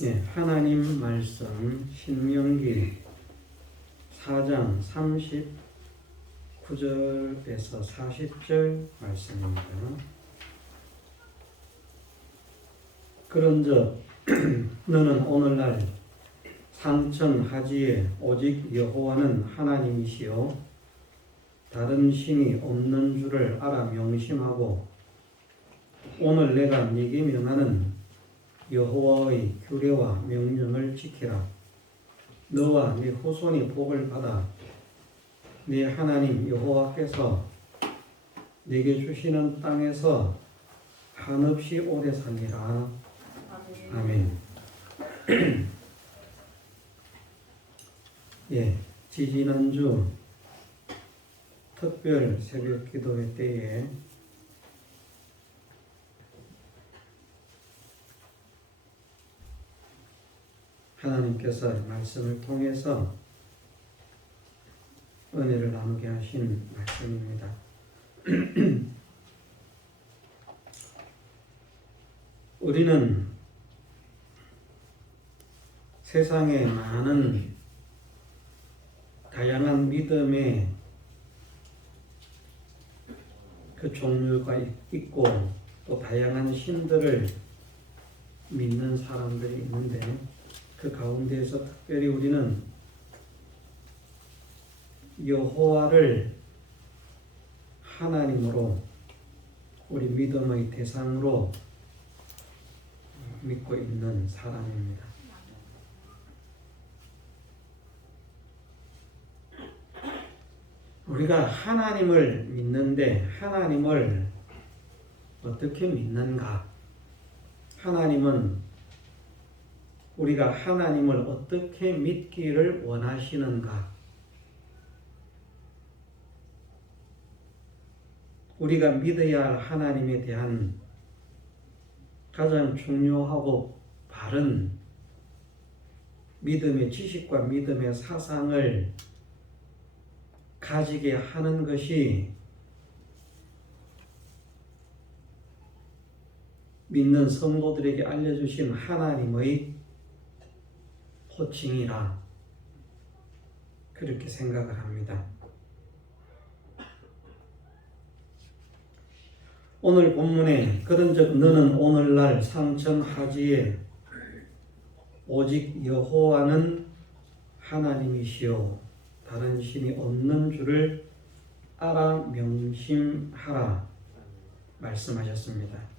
예, 하나님 말씀 신명기 4장 39절에서 40절 말씀입니다. 그런즉 너는 오늘날 상천하지에 오직 여호와는 하나님이시요 다른 신이 없는 줄을 알아 명심하고 오늘 내가 네게 명하는 여호와의 규례와 명령을 지키라. 너와 네 후손이 복을 받아 네 하나님 여호와께서 네게 주시는 땅에서 한없이 오래 살리라. 아멘. 예, 지지난주 특별 새벽 기도회 때에 하나님께서 말씀을 통해서 은혜를 나누게 하신 말씀입니다. 우리는 세상에 많은 다양한 믿음의 그 종류가 있고 또 다양한 신들을 믿는 사람들이 있는데 그 가운데에서 특별히 우리는 여호와를 하나님으로 우리 믿음의 대상으로 믿고 있는 사람입니다. 우리가 하나님을 믿는데 하나님을 어떻게 믿는가? 하나님은 우리가 하나님을 어떻게 믿기를 원하시는가? 우리가 믿어야 할 하나님에 대한 가장 중요하고 바른 믿음의 지식과 믿음의 사상을 가지게 하는 것이 믿는 성도들에게 알려주신 하나님의 호칭이라 그렇게 생각을 합니다. 오늘 본문에 그런즉 너는 오늘날 상천하지에 오직 여호와는 하나님이시요 다른 신이 없는 줄을 알아 명심하라 말씀하셨습니다.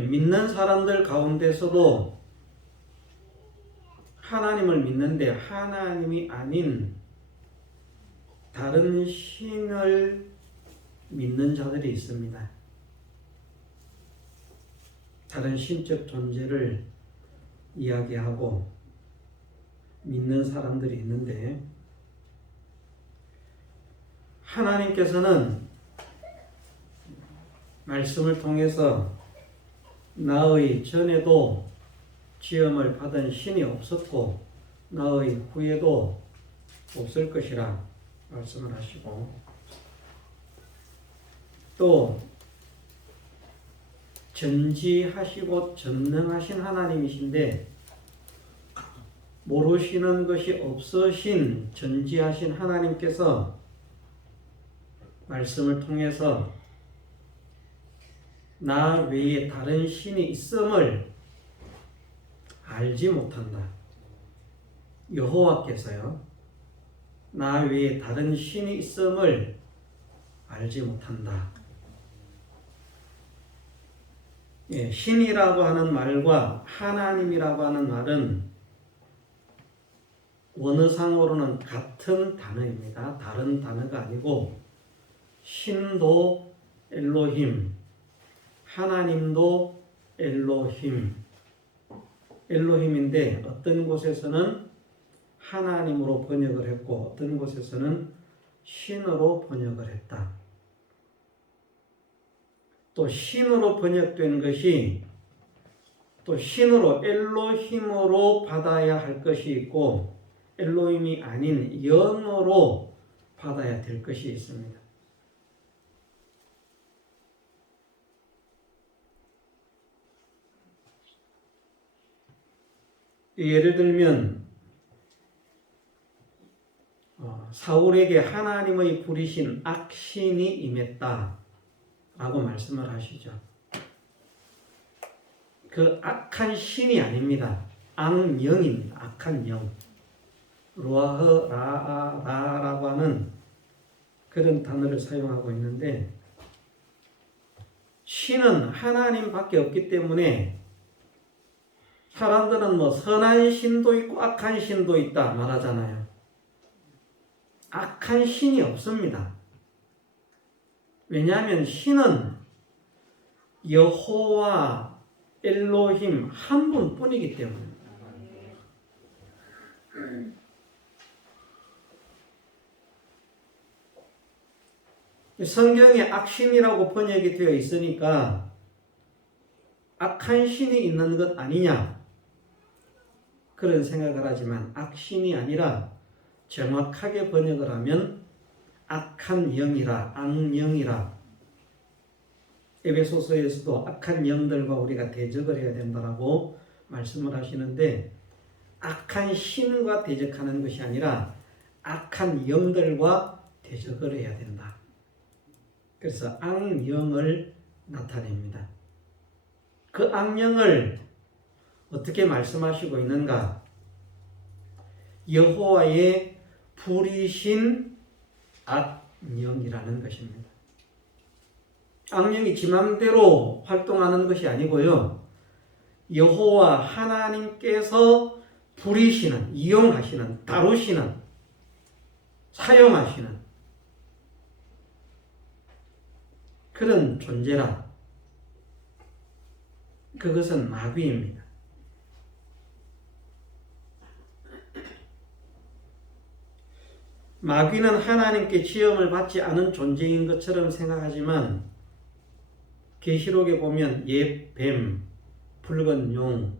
믿는 사람들 가운데서도 하나님을 믿는데 하나님이 아닌 다른 신을 믿는 자들이 있습니다. 다른 신적 존재를 이야기하고 믿는 사람들이 있는데 하나님께서는 말씀을 통해서 나의 전에도 지음을 받은 신이 없었고 나의 후에도 없을 것이라 말씀을 하시고 또 전지하시고 전능하신 하나님이신데 모르시는 것이 없으신 전지하신 하나님께서 말씀을 통해서 나 외에 다른 신이 있음을 알지 못한다. 여호와께서요, 나 외에 다른 신이 있음을 알지 못한다. 예, 신이라고 하는 말과 하나님이라고 하는 말은 원어상으로는 같은 단어입니다. 다른 단어가 아니고 신도 엘로힘, 하나님도 엘로힘인데 어떤 곳에서는 하나님으로 번역을 했고 어떤 곳에서는 신으로 번역을 했다. 또 신으로 번역된 것이 또 신으로 엘로힘으로 받아야 할 것이 있고 엘로힘이 아닌 영어로 받아야 될 것이 있습니다. 예를 들면 사울에게 하나님의 부리신 악신이 임했다 라고 말씀을 하시죠. 그 악한 신이 아닙니다. 악령입니다. 악한 영. 루아흐 라라라고 하는 그런 단어를 사용하고 있는데, 신은 하나님밖에 없기 때문에 사람들은 뭐 선한 신도 있고 악한 신도 있다 말하잖아요. 악한 신이 없습니다. 왜냐하면 신은 여호와 엘로힘 한 분뿐이기 때문에. 성경에 악신이라고 번역이 되어 있으니까 악한 신이 있는 것 아니냐 그런 생각을 하지만 악신이 아니라 정확하게 번역을 하면 악한 영이라, 악령이라. 에베소서에서도 악한 영들과 우리가 대적을 해야 된다라고 말씀을 하시는데, 악한 신과 대적하는 것이 아니라 악한 영들과 대적을 해야 된다. 그래서 악령을 나타냅니다. 그 악령을 어떻게 말씀하시고 있는가? 여호와의 부리신 악령이라는 것입니다. 악령이 지 맘대로 활동하는 것이 아니고요. 여호와 하나님께서 부리시는, 이용하시는, 다루시는, 사용하시는 그런 존재라. 그것은 마귀입니다. 마귀는 하나님께 시험을 받지 않은 존재인 것처럼 생각하지만 계시록에 보면 옛 뱀, 붉은 용,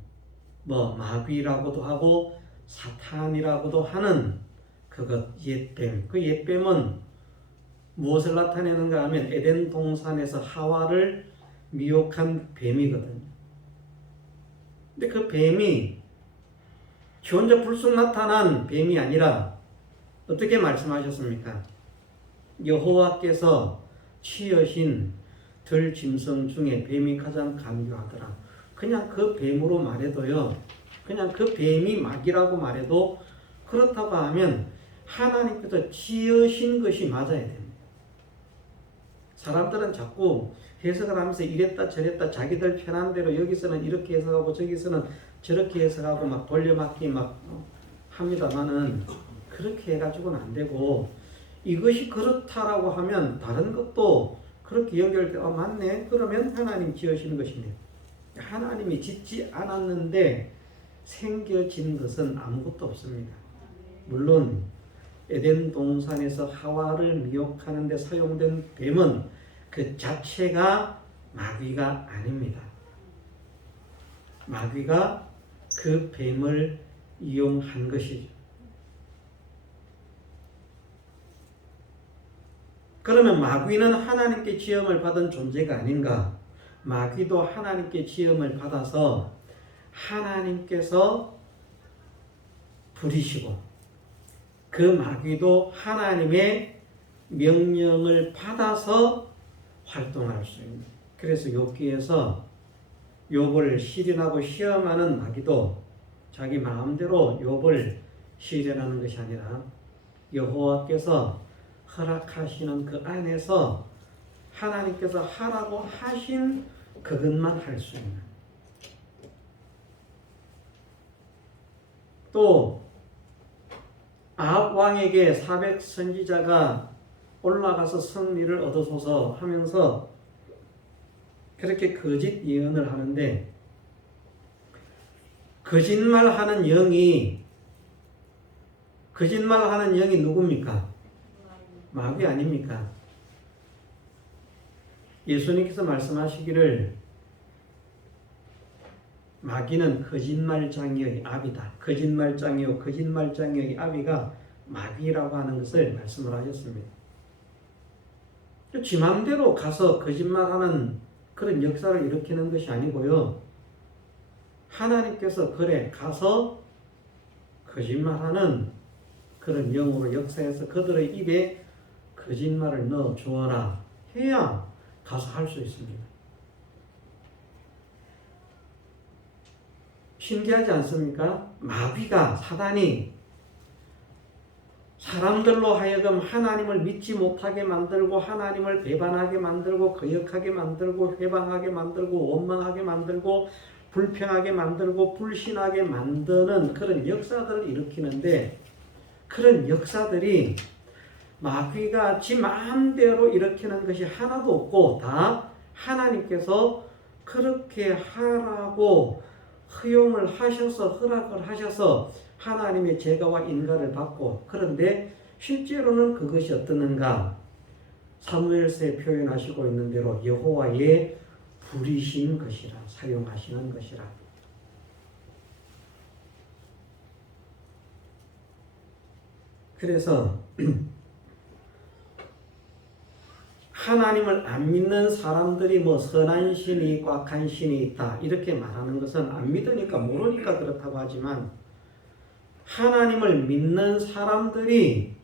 마귀라고도 하고 사탄이라고도 하는 그것 옛 뱀. 그 옛 뱀은 무엇을 나타내는가 하면 에덴 동산에서 하와를 미혹한 뱀이거든요. 근데 그 뱀이 지 혼자 불쑥 나타난 뱀이 아니라 어떻게 말씀하셨습니까? 여호와께서 치으신 들 짐승 중에 뱀이 가장 간교하더라. 그냥 그 뱀으로 말해도요, 그냥 그 뱀이 마귀라고 말해도 그렇다고 하면 하나님께서 지으신 것이 맞아야 됩니다. 사람들은 자꾸 해석을 하면서 이랬다 저랬다 자기들 편한 대로 여기서는 이렇게 해석하고 저기서는 저렇게 해석하고 막 돌려막기 막 합니다만은 그렇게 해가지고는 안 되고, 이것이 그렇다라고 하면 다른 것도 그렇게 연결돼 맞네 그러면 하나님 지으신 것이네. 하나님이 짓지 않았는데 생겨진 것은 아무것도 없습니다. 물론 에덴 동산에서 하와를 미혹하는 데 사용된 뱀은 그 자체가 마귀가 아닙니다. 마귀가 그 뱀을 이용한 것이죠. 그러면 마귀는 하나님께 지음을 받은 존재가 아닌가? 마귀도 하나님께 지음을 받아서 하나님께서 부리시고 그 마귀도 하나님의 명령을 받아서 활동할 수 있는. 그래서 욥기에서 욥을 시련하고 시험하는 마귀도 자기 마음대로 욥을 시련하는 것이 아니라 여호와께서 허락하시는 그 안에서 하나님께서 하라고 하신 그것만 할 수 있는. 또 아합 왕에게 400 선지자가 올라가서 승리를 얻어소서 하면서 그렇게 거짓 예언을 하는데, 거짓말하는 영이 누굽니까? 마귀 아닙니까? 예수님께서 말씀하시기를 마귀는 거짓말장이의 아비다. 거짓말장이의 아비가 마귀라고 하는 것을 말씀을 하셨습니다. 지 맘대로 가서 거짓말하는 그런 역사를 일으키는 것이 아니고요. 하나님께서 그래 가서 거짓말하는 그런 영으로 역사해서 그들의 입에 거짓말을 넣어 주어라 해야 가서 할 수 있습니다. 신기하지 않습니까? 마귀가 사단이 사람들로 하여금 하나님을 믿지 못하게 만들고 하나님을 배반하게 만들고 거역하게 만들고 회방하게 만들고 원망하게 만들고 불평하게 만들고 불신하게 만드는 그런 역사들을 일으키는데 그런 역사들이 마귀가 지 마음대로 일으키는 것이 하나도 없고 다 하나님께서 그렇게 하라고 허용을 하셔서 허락을 하셔서 하나님의 제가와 인가를 받고 그런데 실제로는 그것이 어떠는가? 사무엘서에 표현하시고 있는 대로 여호와의 불이신 것이라 사용하시는 것이라. 그래서 하나님을 안 믿는 사람들이 뭐 선한 신이 있고 악한 신이 있다 이렇게 말하는 것은 안 믿으니까 모르니까 그렇다고 하지만 하나님을 믿는 사람들이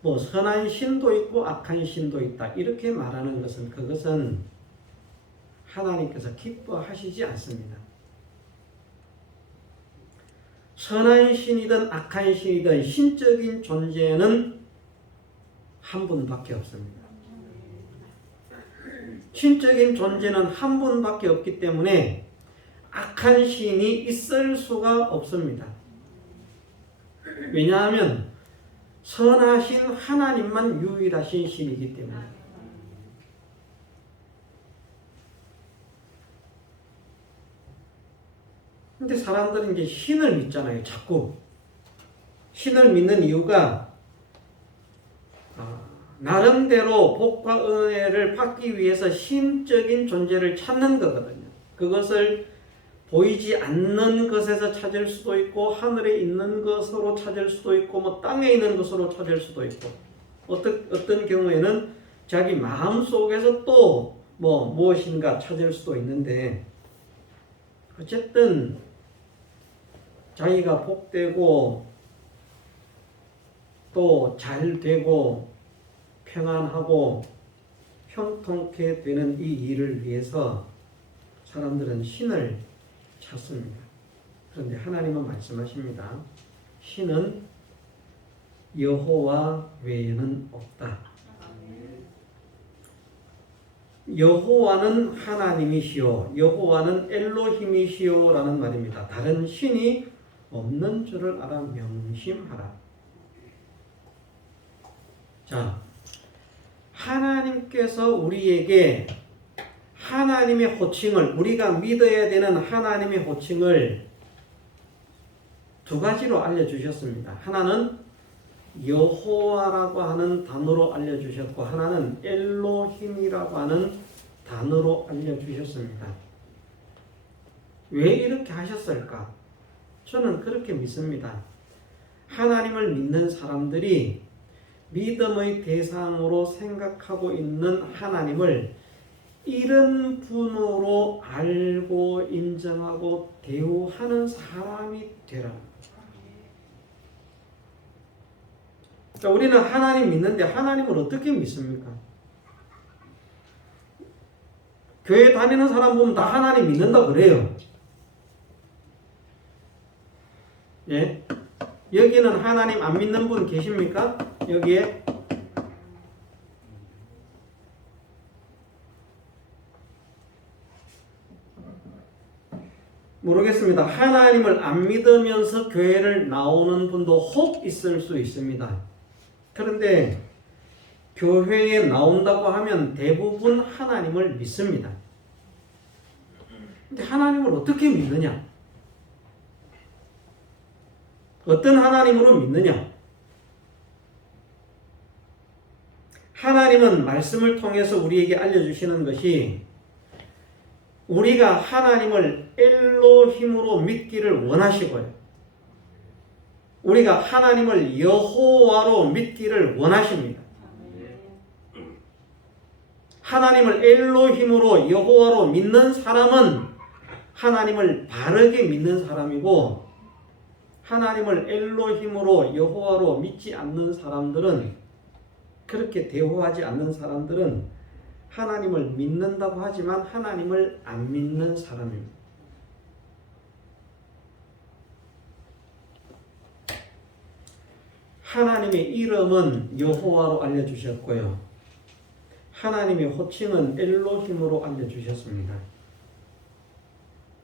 뭐 선한 신도 있고 악한 신도 있다 이렇게 말하는 것은 그것은 하나님께서 기뻐하시지 않습니다. 선한 신이든 악한 신이든 신적인 존재는 한 분밖에 없습니다. 신적인 존재는 한 분밖에 없기 때문에 악한 신이 있을 수가 없습니다. 왜냐하면 선하신 하나님만 유일하신 신이기 때문에. 근데 사람들은 이제 신을 믿잖아요. 자꾸 신을 믿는 이유가 나름대로 복과 은혜를 받기 위해서 신적인 존재를 찾는 거거든요. 그것을 보이지 않는 것에서 찾을 수도 있고 하늘에 있는 것으로 찾을 수도 있고 뭐 땅에 있는 것으로 찾을 수도 있고 어떤 경우에는 자기 마음속에서 또 뭐 무엇인가 찾을 수도 있는데 어쨌든 자기가 복되고 또 잘되고 평안하고 형통케 되는 이 일을 위해서 사람들은 신을 찾습니다. 그런데 하나님은 말씀하십니다. 신은 여호와 외에는 없다. 여호와는 하나님이시요 여호와는 엘로힘이시요 라는 말입니다. 다른 신이 없는 줄을 알아 명심하라. 자, 하나님께서 우리에게 하나님의 호칭을 우리가 믿어야 되는 하나님의 호칭을 두 가지로 알려주셨습니다. 하나는 여호와라고 하는 단어로 알려주셨고 하나는 엘로힘이라고 하는 단어로 알려주셨습니다. 왜 이렇게 하셨을까? 저는 그렇게 믿습니다. 하나님을 믿는 사람들이 믿음의 대상으로 생각하고 있는 하나님을 이런 분으로 알고 인정하고 대우하는 사람이 되라. 자, 우리는 하나님 믿는데 하나님을 어떻게 믿습니까? 교회 다니는 사람 보면 다 하나님 믿는다 그래요. 예? 여기는 하나님 안 믿는 분 계십니까? 여기에? 모르겠습니다. 하나님을 안 믿으면서 교회를 나오는 분도 혹 있을 수 있습니다. 그런데 교회에 나온다고 하면 대부분 하나님을 믿습니다. 근데 하나님을 어떻게 믿느냐? 어떤 하나님으로 믿느냐? 하나님은 말씀을 통해서 우리에게 알려주시는 것이 우리가 하나님을 엘로힘으로 믿기를 원하시고요. 우리가 하나님을 여호와로 믿기를 원하십니다. 하나님을 엘로힘으로 여호와로 믿는 사람은 하나님을 바르게 믿는 사람이고 하나님을 엘로힘으로 여호와로 믿지 않는 사람들은, 그렇게 대우하지 않는 사람들은 하나님을 믿는다고 하지만 하나님을 안 믿는 사람입니다. 하나님의 이름은 여호와로 알려주셨고요. 하나님의 호칭은 엘로힘으로 알려주셨습니다.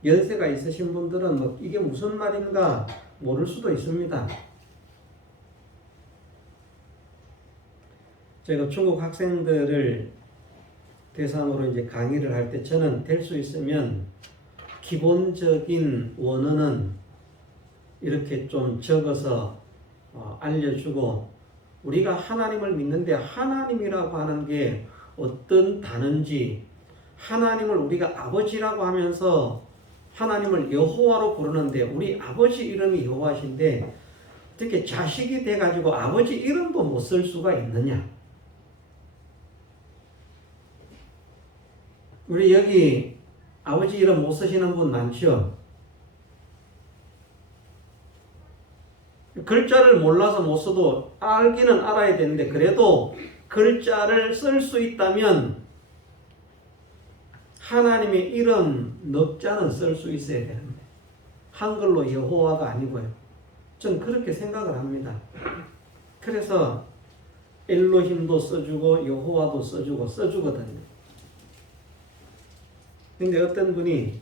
연세가 있으신 분들은 뭐 이게 무슨 말인가 모를 수도 있습니다. 제가 중국 학생들을 대상으로 이제 강의를 할 때 저는 될 수 있으면 기본적인 원어는 이렇게 좀 적어서 알려주고, 우리가 하나님을 믿는데 하나님이라고 하는 게 어떤 단어인지, 하나님을 우리가 아버지라고 하면서 하나님을 여호와로 부르는데 우리 아버지 이름이 여호와신데 어떻게 자식이 돼가지고 아버지 이름도 못 쓸 수가 있느냐? 우리 여기 아버지 이름 못 쓰시는 분 많죠? 글자를 몰라서 못 써도 알기는 알아야 되는데, 그래도 글자를 쓸 수 있다면 하나님의 이름 넉 자는 쓸 수 있어야 되는데, 한글로 여호와가 아니고요. 전 그렇게 생각을 합니다. 그래서 엘로힘도 써주고 여호와도 써주거든요. 근데 어떤 분이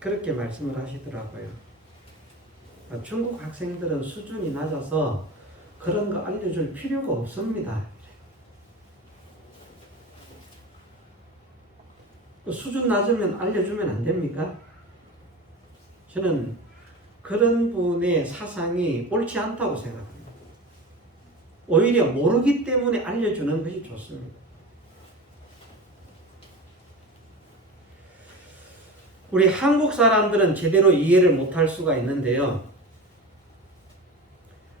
그렇게 말씀을 하시더라고요. 중국 학생들은 수준이 낮아서 그런 거 알려줄 필요가 없습니다. 수준 낮으면 알려주면 안 됩니까? 저는 그런 분의 사상이 옳지 않다고 생각합니다. 오히려 모르기 때문에 알려주는 것이 좋습니다. 우리 한국 사람들은 제대로 이해를 못할 수가 있는데요.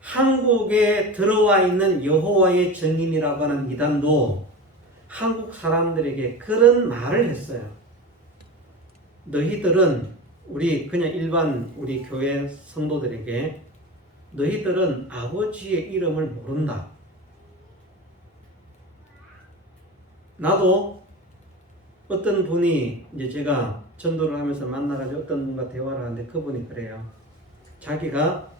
한국에 들어와 있는 여호와의 증인이라고 하는 이단도 한국 사람들에게 그런 말을 했어요. 너희들은, 우리 그냥 일반 우리 교회 성도들에게, 너희들은 아버지의 이름을 모른다. 나도 어떤 분이, 이제 제가 전도를 하면서 만나가지고 어떤 분과 대화를 하는데 그분이 그래요. 자기가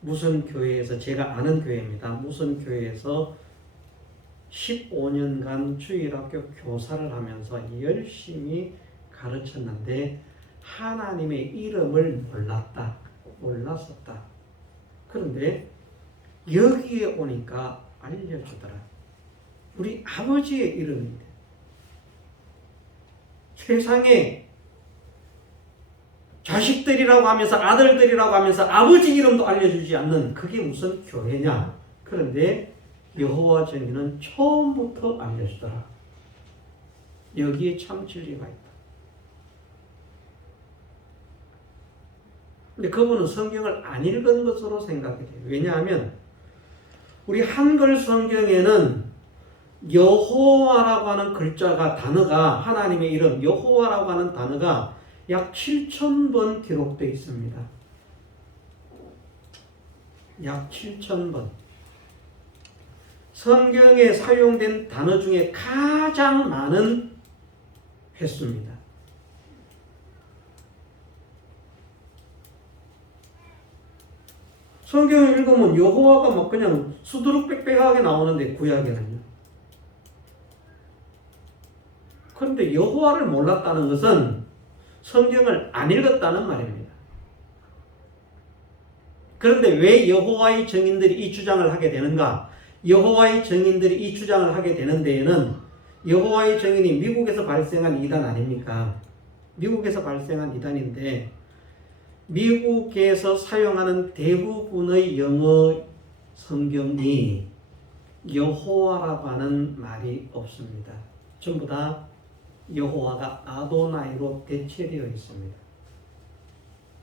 무슨 교회에서, 제가 아는 교회입니다. 무슨 교회에서 15년간 주일학교 교사를 하면서 열심히 가르쳤는데 하나님의 이름을 몰랐었다. 그런데 여기에 오니까 알려주더라. 우리 아버지의 이름인데. 세상에 자식들이라고 하면서, 아들들이라고 하면서 아버지 이름도 알려주지 않는 그게 무슨 교회냐? 그런데 여호와 증인은 처음부터 알려주더라. 여기에 참 진리가 있다. 근데 그분은 성경을 안 읽은 것으로 생각이 돼요. 왜냐하면 우리 한글 성경에는 여호와라고 하는 글자가, 단어가, 하나님의 이름 여호와라고 하는 단어가 약 7,000번 기록되어 있습니다. 약 7,000번. 성경에 사용된 단어 중에 가장 많은 횟수입니다. 성경을 읽으면 여호와가 막 그냥 수두룩빽빽하게 나오는데, 구약에는요. 그런데 여호와를 몰랐다는 것은 성경을 안 읽었다는 말입니다. 그런데 왜 여호와의 증인들이 이 주장을 하게 되는가? 여호와의 증인들이 이 주장을 하게 되는 데에는 여호와의 증인이 미국에서 발생한 이단 아닙니까? 미국에서 발생한 이단인데 미국에서 사용하는 대부분의 영어 성경이 여호와라고 하는 말이 없습니다. 전부 다 여호와가 아도나이로 대체되어 있습니다.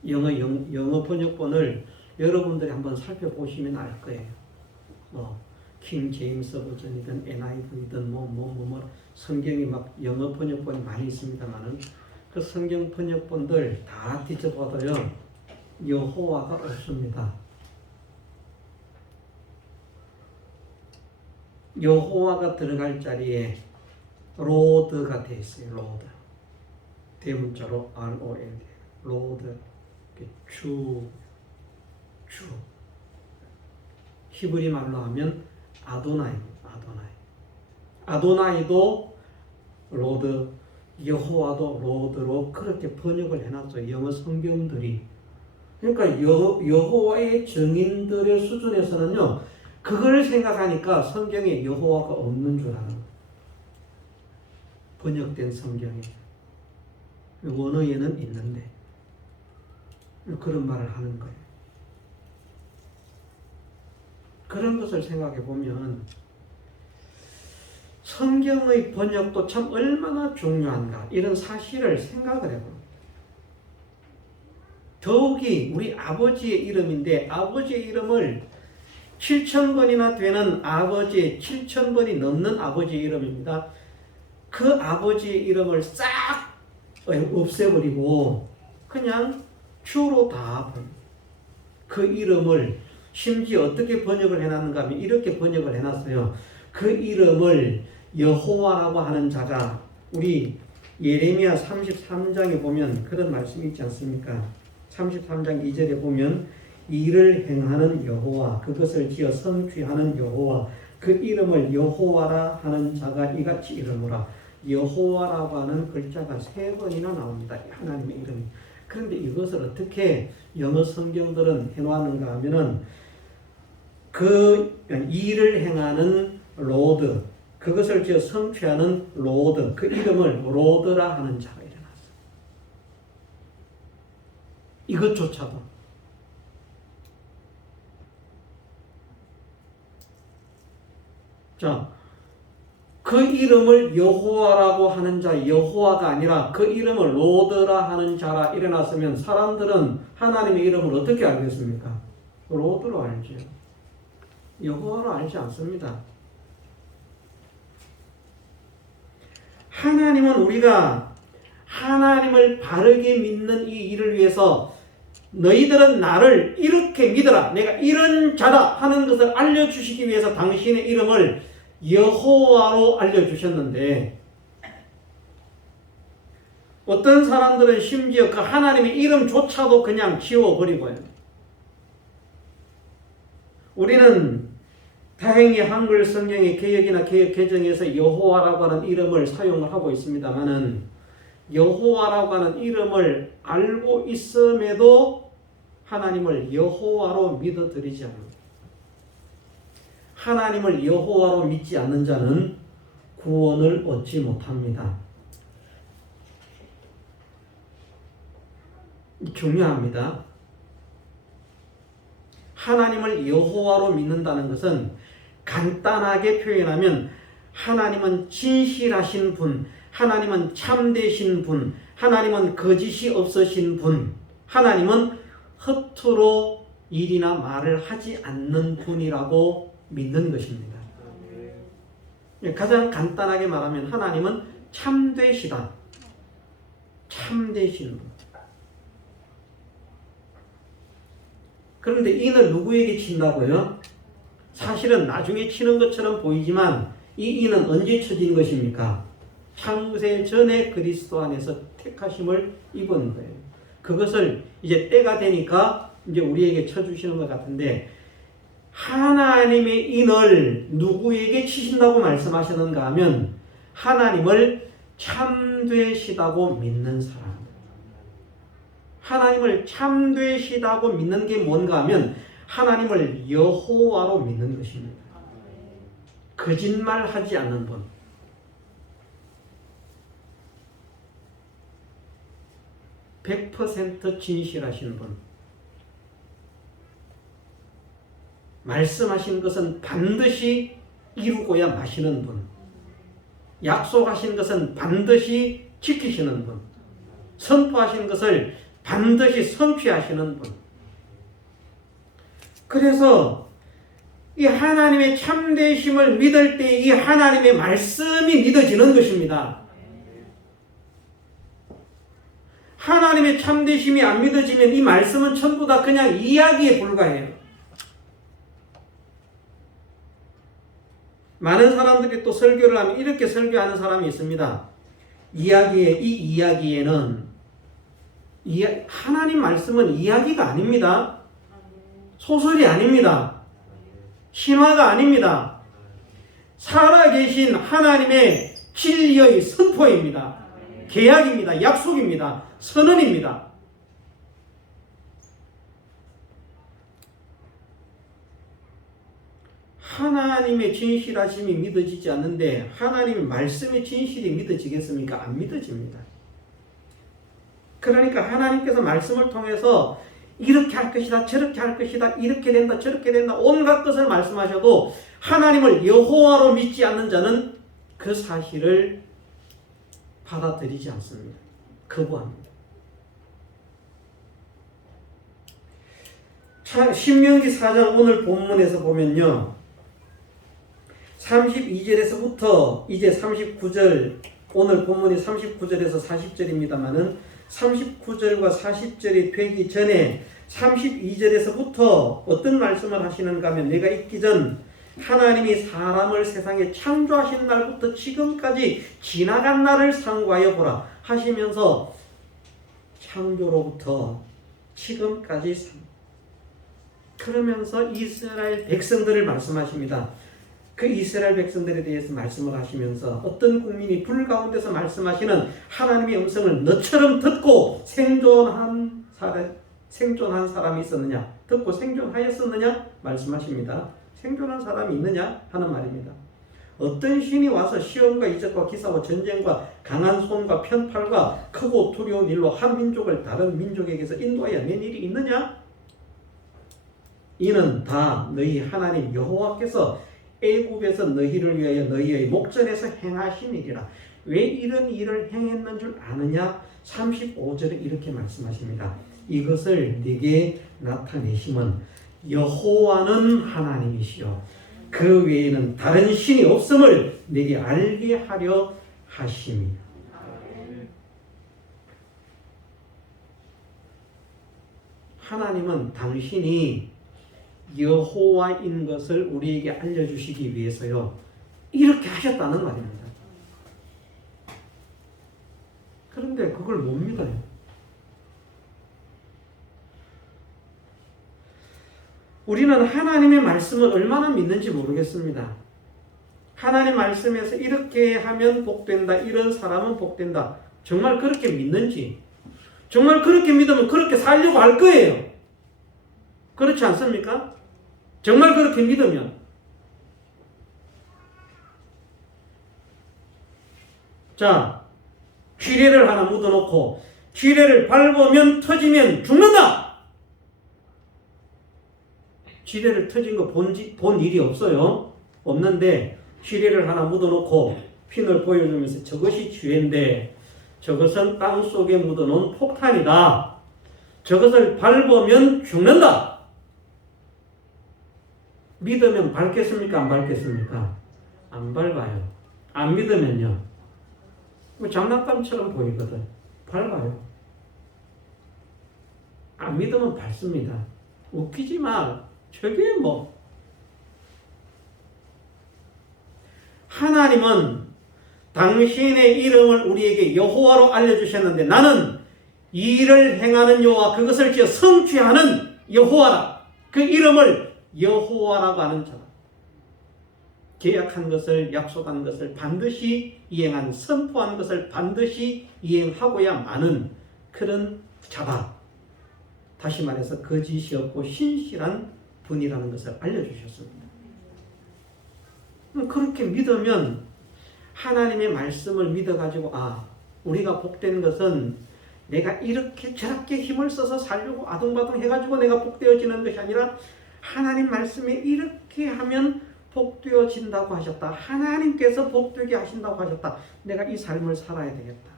영어 번역본을 여러분들이 한번 살펴보시면 알 거예요. 킹 제임스 버전이든 NIV든 성경이 막 영어 번역본이 많이 있습니다만은 그 성경 번역본들 다 뒤져봐도요, 여호와가 없습니다. 여호와가 들어갈 자리에 로드가 되어 있어요. 로드. 대문자로 ROD. 로드. 주. 히브리 말로 하면 아도나이. 아도나이도 로드, 여호와도 로드로 그렇게 번역을 해놨어요. 영어 성경들이. 그러니까 여호와의 증인들의 수준에서는요, 그걸 생각하니까 성경에 여호와가 없는 줄 아는 거예요. 번역된 성경에. 원어에는 있는데 그런 말을 하는 거예요. 그런 것을 생각해 보면 성경의 번역도 참 얼마나 중요한가 이런 사실을 생각을 해봅니다. 더욱이 우리 아버지의 이름인데 아버지의 이름을 7,000번이나 되는 아버지의 7,000번이 넘는 아버지의 이름입니다. 그 아버지의 이름을 싹 없애버리고 그냥 주로 다 그 이름을 심지어 어떻게 번역을 해놨는가 하면 이렇게 번역을 해놨어요. 그 이름을 여호와라고 하는 자가 우리 예레미야 33장에 보면 그런 말씀이 있지 않습니까? 33장 2절에 보면 일을 행하는 여호와 그것을 지어 성취하는 여호와 그 이름을 여호와라 하는 자가 이같이 이르노라. 여호와라고 하는 글자가 3번이나 나옵니다. 하나님의 이름이. 그런데 이것을 어떻게 영어 성경들은 해놓았는가 하면은 그 일을 행하는 로드 그것을 지어 성취하는 로드 그 이름을 로드라 하는 자가 일어났어요. 이것조차도 자, 그 이름을 여호와라고 하는 자, 여호와가 아니라 그 이름을 로드라 하는 자라 일어났으면 사람들은 하나님의 이름을 어떻게 알겠습니까? 로드로 알죠. 여호와로 알지 않습니다. 하나님은 우리가 하나님을 바르게 믿는 이 일을 위해서 너희들은 나를 이렇게 믿어라. 내가 이런 자다 하는 것을 알려주시기 위해서 당신의 이름을 여호와로 알려주셨는데 어떤 사람들은 심지어 그 하나님의 이름조차도 그냥 지워버리고요. 우리는 다행히 한글 성경의 개역이나 개역 개정에서 여호와라고 하는 이름을 사용을 하고 있습니다만은 여호와라고 하는 이름을 알고 있음에도 하나님을 여호와로 믿어드리지 않습니다. 하나님을 여호와로 믿지 않는 자는 구원을 얻지 못합니다. 중요합니다. 하나님을 여호와로 믿는다는 것은 간단하게 표현하면 하나님은 진실하신 분, 하나님은 참되신 분, 하나님은 거짓이 없으신 분, 하나님은 허투루 일이나 말을 하지 않는 분이라고 믿는 것입니다. 가장 간단하게 말하면 하나님은 참되시다. 참되신 분. 그런데 이는 누구에게 친다고요? 사실은 나중에 치는 것처럼 보이지만 이 이는 언제 쳐진 것입니까? 창세 전에 그리스도 안에서 택하심을 입은 거예요. 그것을 이제 때가 되니까 이제 우리에게 쳐주시는 것 같은데 하나님의 인을 누구에게 치신다고 말씀하셨는가 하면 하나님을 참되시다고 믿는 사람. 하나님을 참되시다고 믿는 게 뭔가 하면 하나님을 여호와로 믿는 것입니다. 거짓말하지 않는 분. (100% 진실하신 분). 말씀하신 것은 반드시 이루고야 마시는 분. 약속하신 것은 반드시 지키시는 분. 선포하신 것을 반드시 성취하시는 분. 그래서 이 하나님의 참되심을 믿을 때 이 하나님의 말씀이 믿어지는 것입니다. 하나님의 참되심이 안 믿어지면 이 말씀은 전부 다 그냥 이야기에 불과해요. 많은 사람들이 또 설교를 하면 이렇게 설교하는 사람이 있습니다. 이 이야기에는 하나님 말씀은 이야기가 아닙니다. 소설이 아닙니다. 신화가 아닙니다. 살아계신 하나님의 진리의 선포입니다. 계약입니다. 약속입니다. 선언입니다. 하나님의 진실하심이 믿어지지 않는데 하나님의 말씀의 진실이 믿어지겠습니까? 안 믿어집니다. 그러니까 하나님께서 말씀을 통해서 이렇게 할 것이다, 저렇게 할 것이다, 이렇게 된다, 저렇게 된다, 온갖 것을 말씀하셔도 하나님을 여호와로 믿지 않는 자는 그 사실을 받아들이지 않습니다. 거부합니다. 신명기 4장 오늘 본문에서 보면요, 32절에서부터 이제 39절, 오늘 본문이 39절에서 40절입니다만은 39절과 40절이 되기 전에 32절에서부터 어떤 말씀을 하시는가 하면, 내가 있기 전 하나님이 사람을 세상에 창조하신 날부터 지금까지 지나간 날을 상고하여 보라 하시면서 창조로부터 지금까지, 그러면서 이스라엘 백성들을 말씀하십니다. 그 이스라엘 백성들에 대해서 말씀을 하시면서 어떤 국민이 불 가운데서 말씀하시는 하나님의 음성을 너처럼 듣고 생존한 사람이 있었느냐? 듣고 생존하였었느냐? 말씀하십니다. 생존한 사람이 있느냐? 하는 말입니다. 어떤 신이 와서 시험과 이적과 기사와 전쟁과 강한 손과 편팔과 크고 두려운 일로 한 민족을 다른 민족에게서 인도하여 낸 일이 있느냐? 이는 다 너희 하나님 여호와께서 애굽에서 너희를 위하여 너희의 목전에서 행하신 일이라. 왜 이런 일을 행했는 줄 아느냐? 35절에 이렇게 말씀하십니다. 이것을 네게 나타내심은 여호와는 하나님이시요 그 외에는 다른 신이 없음을 네게 알게 하려 하심이라. 하나님은 당신이 여호와인 것을 우리에게 알려주시기 위해서요, 이렇게 하셨다는 말입니다. 그런데 그걸 못 믿어요. 우리는 하나님의 말씀을 얼마나 믿는지 모르겠습니다. 하나님 말씀에서 이렇게 하면 복된다, 이런 사람은 복된다, 정말 그렇게 믿는지, 정말 그렇게 믿으면 그렇게 살려고 할 거예요. 그렇지 않습니까? 정말 그렇게 믿으면. 자, 쥐레를 하나 묻어놓고 쥐레를 밟으면 터지면 죽는다. 쥐레를 터진 거 본 일이 없어요. 없는데 쥐레를 하나 묻어놓고 핀을 보여주면서 저것이 쥐레인데 저것은 땅속에 묻어놓은 폭탄이다. 저것을 밟으면 죽는다. 믿으면 밟겠습니까? 안 밟겠습니까? 안 밟아요. 안 믿으면요, 뭐 장난감처럼 보이거든. 밟아요. 안 믿으면 밟습니다. 웃기지 마. 저게 뭐. 하나님은 당신의 이름을 우리에게 여호와로 알려주셨는데, 나는 이 일을 행하는 여호와, 그것을 지어 성취하는 여호와라. 그 이름을 여호와라고 하는 자다. 계약한 것을, 약속한 것을 반드시 이행한, 선포한 것을 반드시 이행하고야 마는 그런 자다. 다시 말해서 거짓이 없고 신실한 분이라는 것을 알려주셨습니다. 그렇게 믿으면 하나님의 말씀을 믿어가지고, 우리가 복된 것은 내가 이렇게 저렇게 힘을 써서 살려고 아둥바둥 해가지고 내가 복되어지는 것이 아니라 하나님 말씀에 이렇게 하면 복되어진다고 하셨다. 하나님께서 복되게 하신다고 하셨다. 내가 이 삶을 살아야 되겠다.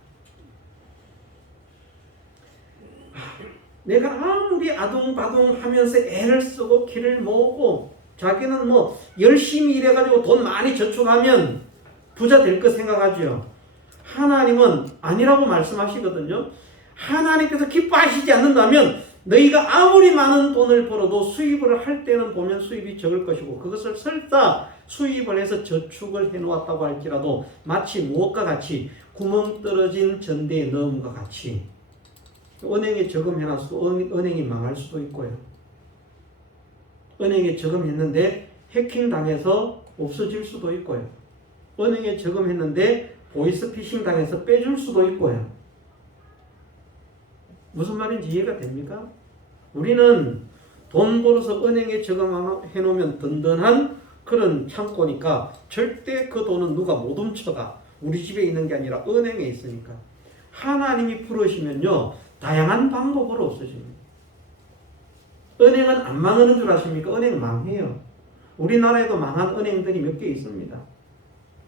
내가 아무리 아둥바둥 하면서 애를 쓰고 길을 모으고 자기는 뭐 열심히 일해가지고 돈 많이 저축하면 부자 될 거 생각하죠. 하나님은 아니라고 말씀하시거든요. 하나님께서 기뻐하시지 않는다면 너희가 아무리 많은 돈을 벌어도 수입을 할 때는 보면 수입이 적을 것이고 그것을 설사 수입을 해서 저축을 해놓았다고 할지라도 마치 무엇과 같이 구멍 떨어진 전대에 넣음과 같이 은행에 저금해놨어 은행이 망할 수도 있고요. 은행에 저금했는데 해킹당해서 없어질 수도 있고요. 은행에 저금했는데 보이스피싱 당해서 빼줄 수도 있고요. 무슨 말인지 이해가 됩니까? 우리는 돈 벌어서 은행에 저금해 놓으면 든든한 그런 창고니까 절대 그 돈은 누가 못 훔쳐가. 우리 집에 있는 게 아니라 은행에 있으니까. 하나님이 부르시면요 다양한 방법으로 없어집니다. 은행은 안 망하는 줄 아십니까? 은행 망해요. 우리나라에도 망한 은행들이 몇 개 있습니다.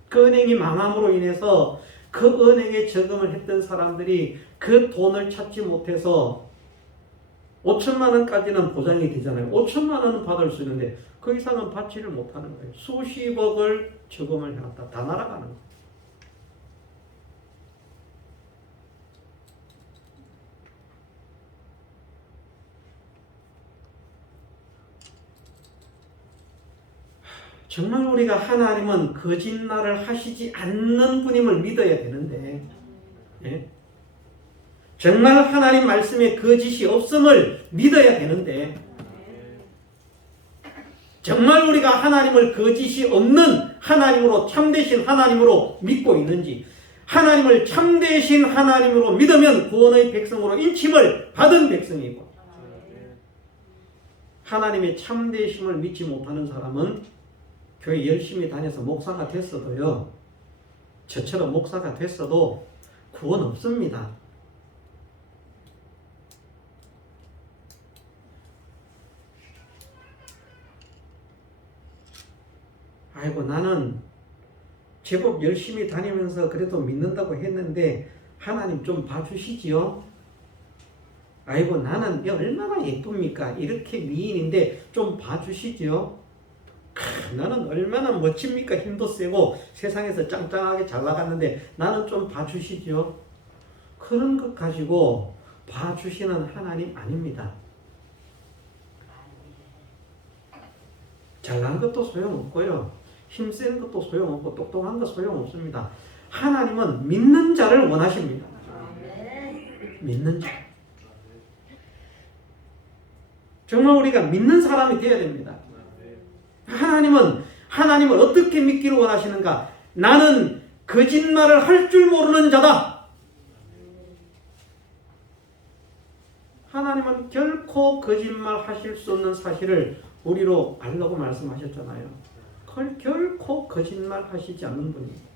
그 은행이 망함으로 인해서 그 은행에 저금을 했던 사람들이 그 돈을 찾지 못해서 5천만 원까지는 보장이 되잖아요. 5천만 원은 받을 수 있는데 그 이상은 받지를 못하는 거예요. 수십억을 저금을 해놨다. 다 날아가는 거예요. 정말 우리가 하나님은 거짓말을 하시지 않는 분임을 믿어야 되는데 예? 정말 하나님 말씀에 거짓이 없음을 믿어야 되는데 정말 우리가 하나님을 거짓이 없는 하나님으로 참되신 하나님으로 믿고 있는지 하나님을 참되신 하나님으로 믿으면 구원의 백성으로 인침을 받은 백성이고 하나님의 참되심을 믿지 못하는 사람은 교회 열심히 다녀서 목사가 됐어도요 저처럼 목사가 됐어도 구원 없습니다. 아이고 나는 제법 열심히 다니면서 그래도 믿는다고 했는데 하나님 좀 봐주시지요. 아이고 나는 얼마나 예쁩니까? 이렇게 미인인데 좀 봐주시지요. 나는 얼마나 멋집니까? 힘도 세고 세상에서 짱짱하게 잘 나갔는데 나는 좀 봐주시죠. 그런 것 가지고 봐주시는 하나님 아닙니다. 잘난 것도 소용없고요. 힘센 것도 소용없고 똑똑한 것 소용없습니다. 하나님은 믿는 자를 원하십니다. 믿는 자. 정말 우리가 믿는 사람이 되어야 됩니다. 하나님을 어떻게 믿기를 원하시는가? 나는 거짓말을 할 줄 모르는 자다. 하나님은 결코 거짓말 하실 수 없는 사실을 우리로 알라고 말씀하셨잖아요. 결코 거짓말 하시지 않는 분이에요.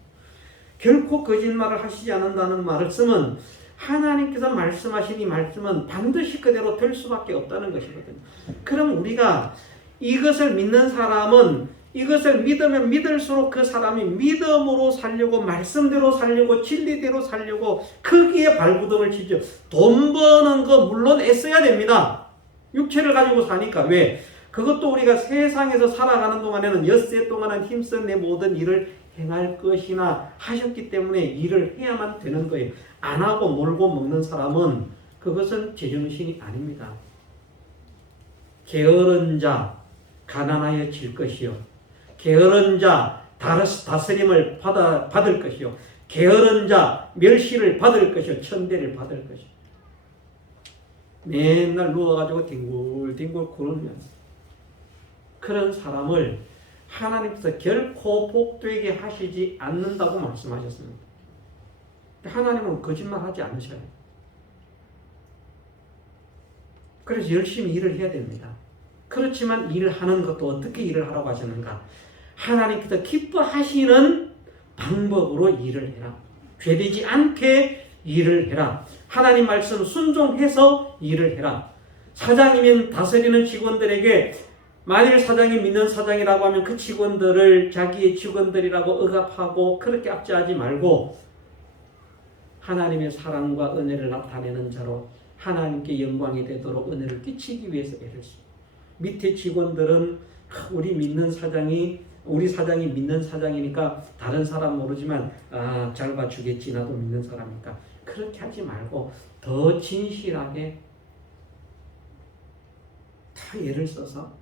결코 거짓말을 하시지 않는다는 말씀은 하나님께서 말씀하신 이 말씀은 반드시 그대로 될 수밖에 없다는 것이거든요. 그럼 우리가 이것을 믿는 사람은 이것을 믿으면 믿을수록 그 사람이 믿음으로 살려고 말씀대로 살려고 진리대로 살려고 거기에 발구동을 치죠. 돈 버는 거 물론 애써야 됩니다. 육체를 가지고 사니까. 왜? 그것도 우리가 세상에서 살아가는 동안에는 엿새 동안은 힘써 내 모든 일을 행할 것이나 하셨기 때문에 일을 해야만 되는 거예요. 안 하고 몰고 먹는 사람은 그것은 제정신이 아닙니다. 게으른 자 가난하여 질 것이요 게으른 자 다스림을 받을 것이요 게으른 자 멸시를 받을 것이요 천대를 받을 것이요. 맨날 누워가지고 뒹굴뒹굴 구르면서 그런 사람을 하나님께서 결코 복되게 하시지 않는다고 말씀하셨습니다. 하나님은 거짓말하지 않으셔요. 그래서 열심히 일을 해야 됩니다. 그렇지만 일을 하는 것도 어떻게 일을 하라고 하셨는가? 하나님께서 기뻐하시는 방법으로 일을 해라. 죄되지 않게 일을 해라. 하나님 말씀 순종해서 일을 해라. 사장이면 다스리는 직원들에게 만일 사장이 믿는 사장이라고 하면 그 직원들을 자기의 직원들이라고 억압하고 그렇게 압제하지 말고 하나님의 사랑과 은혜를 나타내는 자로 하나님께 영광이 되도록 은혜를 끼치기 위해서 애를 씁니다. 밑에 직원들은 우리 사장이 믿는 사장이니까 다른 사람 모르지만 잘 봐주겠지 나도 믿는 사람이니까 그렇게 하지 말고 더 진실하게 다 예를 써서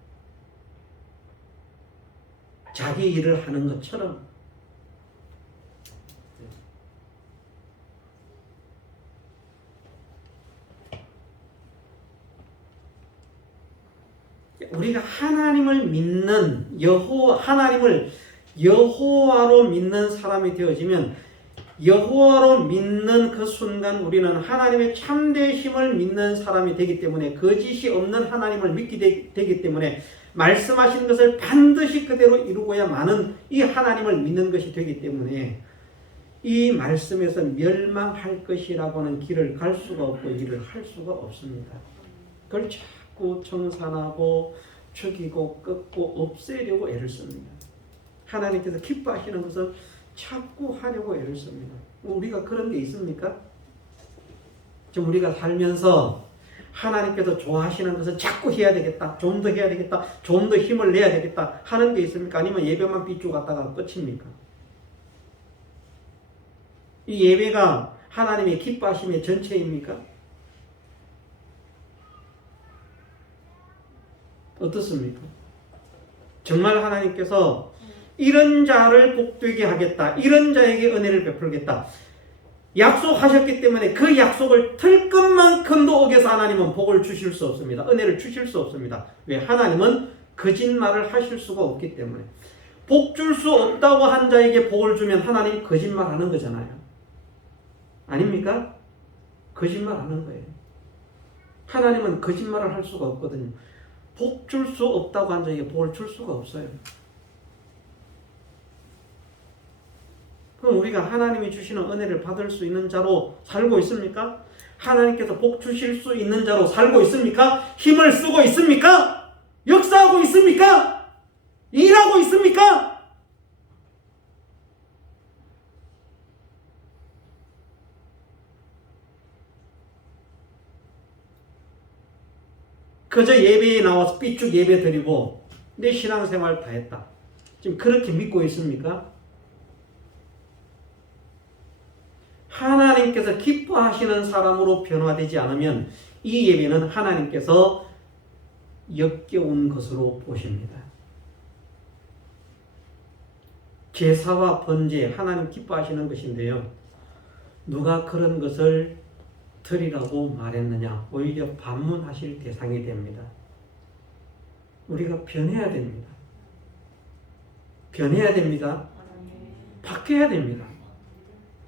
자기 일을 하는 것처럼 우리가 하나님을 믿는 하나님을 여호와로 믿는 사람이 되어지면 여호와로 믿는 그 순간 우리는 하나님의 참되심을 믿는 사람이 되기 때문에 거짓이 없는 하나님을 믿게 되기 때문에 말씀하신 것을 반드시 그대로 이루고야만은 이 하나님을 믿는 것이 되기 때문에 이 말씀에서 멸망할 것이라고는 길을 갈 수가 없고 일을 할 수가 없습니다. 그걸 자꾸 청산하고 죽이고 꺾고 없애려고 애를 씁니다. 하나님께서 기뻐하시는 것을 자꾸 하려고 애를 씁니다. 우리가 그런 게 있습니까? 지금 우리가 살면서 하나님께서 좋아하시는 것을 자꾸 해야 되겠다, 좀 더 해야 되겠다, 좀 더 힘을 내야 되겠다 하는 게 있습니까? 아니면 예배만 삐죽갔다가 끝입니까? 이 예배가 하나님의 기뻐하심의 전체입니까? 어떻습니까? 정말 하나님께서 이런 자를 복되게 하겠다, 이런 자에게 은혜를 베풀겠다 약속하셨기 때문에 그 약속을 틀끝만큼도 어겨서 하나님은 복을 주실 수 없습니다. 은혜를 주실 수 없습니다. 왜? 하나님은 거짓말을 하실 수가 없기 때문에. 복 줄 수 없다고 한 자에게 복을 주면 하나님이 거짓말하는 거잖아요. 아닙니까? 거짓말하는 거예요. 하나님은 거짓말을 할 수가 없거든요. 복 줄 수 없다고 한 자에게 복을 줄 수가 없어요. 그럼 우리가 하나님이 주시는 은혜를 받을 수 있는 자로 살고 있습니까? 하나님께서 복 주실 수 있는 자로 살고 있습니까? 힘을 쓰고 있습니까? 역사하고 있습니까? 일하고 있습니까? 그저 예배에 나와서 삐쭉 예배 드리고 내 신앙생활 다 했다. 지금 그렇게 믿고 있습니까? 하나님께서 기뻐하시는 사람으로 변화되지 않으면 이 예배는 하나님께서 역겨운 것으로 보십니다. 제사와 번제, 하나님 기뻐하시는 것인데요. 누가 그런 것을 드리라고 말했느냐? 오히려 반문하실 대상이 됩니다. 우리가 변해야 됩니다. 변해야 됩니다. 바뀌어야 됩니다.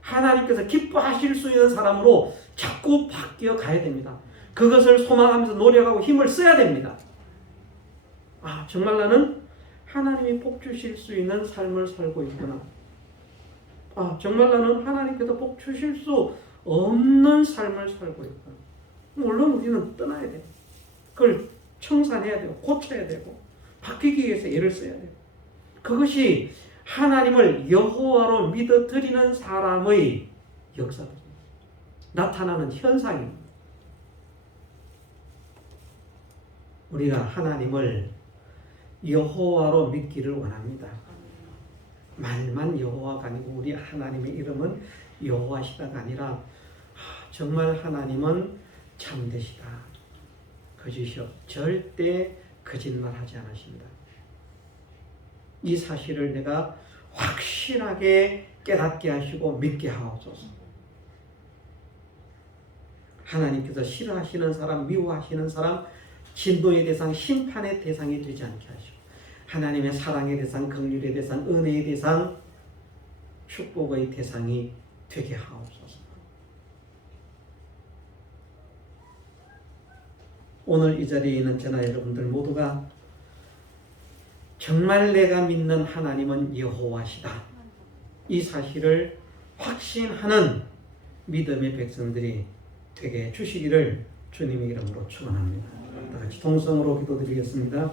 하나님께서 기뻐하실 수 있는 사람으로 자꾸 바뀌어 가야 됩니다. 그것을 소망하면서 노력하고 힘을 써야 됩니다. 아, 정말 나는 하나님이 복 주실 수 있는 삶을 살고 있구나. 아, 정말 나는 하나님께서 복 주실 수 없는 삶을 살고 있구나. 물론 우리는 떠나야 돼요. 그걸 청산해야 되고 고쳐야 되고 바뀌기 위해서 애를 써야 돼요. 그것이 하나님을 여호와로 믿어드리는 사람의 역사입니다. 나타나는 현상입니다. 우리가 하나님을 여호와로 믿기를 원합니다. 말만 여호와가 아니고 우리 하나님의 이름은 여호와시다가 아니라 정말 하나님은 참되시다. 거짓이요. 절대 거짓말하지 않으십니다. 이 사실을 내가 확실하게 깨닫게 하시고 믿게 하옵소서. 하나님께서 싫어하시는 사람, 미워하시는 사람, 진노의 대상, 심판의 대상이 되지 않게 하시고 하나님의 사랑의 대상, 긍휼의 대상, 은혜의 대상, 축복의 대상이 되게 하옵소서. 오늘 이 자리에 있는 저나 여러분들 모두가 정말 내가 믿는 하나님은 여호와시다. 이 사실을 확신하는 믿음의 백성들이 되게 주시기를 주님의 이름으로 축원합니다. 다 같이 동성으로 기도드리겠습니다.